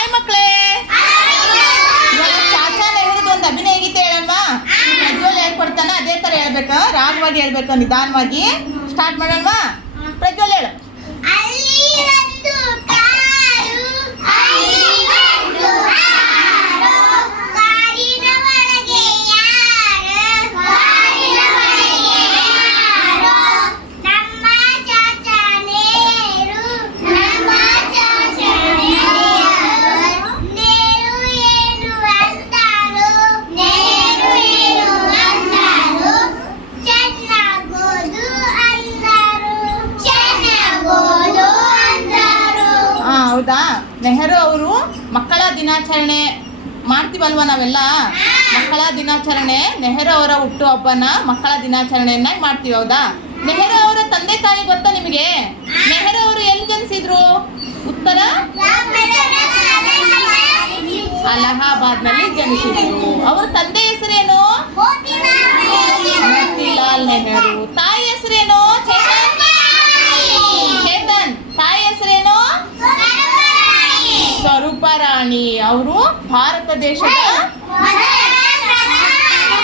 Hi ಮಕ್ಕಳೇ ಚಾಚಾನ ಚಾಚಾ ನೆಹರುದು ಒಂದು ಅಭಿನಯ ಗೀತೆ ಹೇಳಲ್ವಾ? ಪ್ರಜ್ವಲ್ ಹೇಳ್ಕೊಡ್ತಾನ, ಅದೇ ತರ ಹೇಳ್ಬೇಕು, ರಾಗವಾಗಿ ಹೇಳ್ಬೇಕು, ನಿಧಾನವಾಗಿ. ಸ್ಟಾರ್ಟ್ ಮಾಡೋಣವಾ ಪ್ರಜ್ವಲ್ ಹೇಳು. ನೆಹರು ಅವರು ಮಕ್ಕಳ ದಿನಾಚರಣೆ ಮಾಡ್ತೀವಲ್ವ ನಾವೆಲ್ಲ? ಮಕ್ಕಳ ದಿನಾಚರಣೆ, ನೆಹರು ಅವರ ಹುಟ್ಟುಹಬ್ಬನ ಮಕ್ಕಳ ದಿನಾಚರಣೆಯನ್ನಾಗಿ ಮಾಡ್ತೀವಿ, ಹೌದಾ? ನೆಹರು ಅವರ ತಂದೆ ತಾಯಿ ಗೊತ್ತಾ ನಿಮಗೆ? ನೆಹರು ಅವರು ಎಲ್ಲಿ ಜನಿಸಿದ್ರು? ಉತ್ತರ ಅಲಹಾಬಾದ್ನಲ್ಲಿ ಜನಿಸಿದ್ರು. ಅವರ ತಂದೆ ಹೆಸರೇನು ಸ್ವರೂಪರಾಣಿ ಅವರು ಭಾರತ ದೇಶದ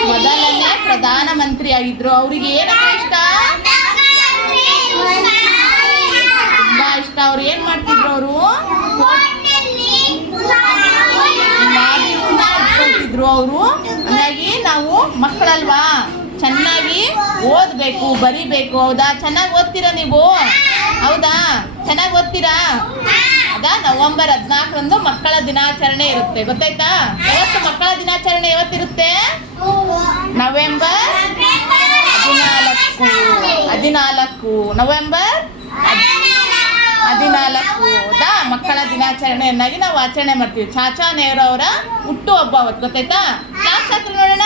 ಮೊದಲನೇ ಪ್ರಧಾನ ಮಂತ್ರಿ ಆಗಿದ್ರು. ಅವ್ರಿಗೆ ಏನಪ್ಪ ಇಷ್ಟ? ತುಂಬಾ ಇಷ್ಟ. ಅವ್ರು ಏನ್ ಮಾಡ್ತಿದ್ರು ಅವರು? ಇಟ್ಕೊಳ್ತಿದ್ರು ಅವರು. ಹಾಗಾಗಿ ನಾವು ಮಕ್ಕಳಲ್ವಾ? ಚೆನ್ನಾಗಿ ಓದ್ಬೇಕು, ಬರಿಬೇಕು. ಹೌದಾ? ಚೆನ್ನಾಗಿ ಓದ್ತೀರಾ ನೀವು? ಹೌದಾ? ಚೆನ್ನಾಗಿ ಓದ್ತೀರಾ? ಅದಾ ನವೆಂಬರ್ ಹದಿನಾಲ್ಕರಂದು ಮಕ್ಕಳ ದಿನಾಚರಣೆ ಇರುತ್ತೆ. ಗೊತ್ತಾಯ್ತಾ? ಯಾವತ್ತು ಮಕ್ಕಳ ದಿನಾಚರಣೆ ಯಾವತ್ತಿರುತ್ತೆ? ನವೆಂಬರ್ ಹದಿನಾಲ್ಕು. ಹದಿನಾಲ್ಕು. ನವೆಂಬರ್ ಹದಿನಾಲ್ಕು. ಹೌದಾ? ಮಕ್ಕಳ ದಿನಾಚರಣೆಯನ್ನಾಗಿ ನಾವು ಆಚರಣೆ ಮಾಡ್ತೀವಿ. ಚಾಚಾ ನೆಹರು ಅವರ ಹುಟ್ಟು ಹಬ್ಬ ಅವತ್ತು. ಗೊತ್ತಾಯ್ತಾ? ಕ್ಲಾಸ್ ಹತ್ರ ನೋಡೋಣ.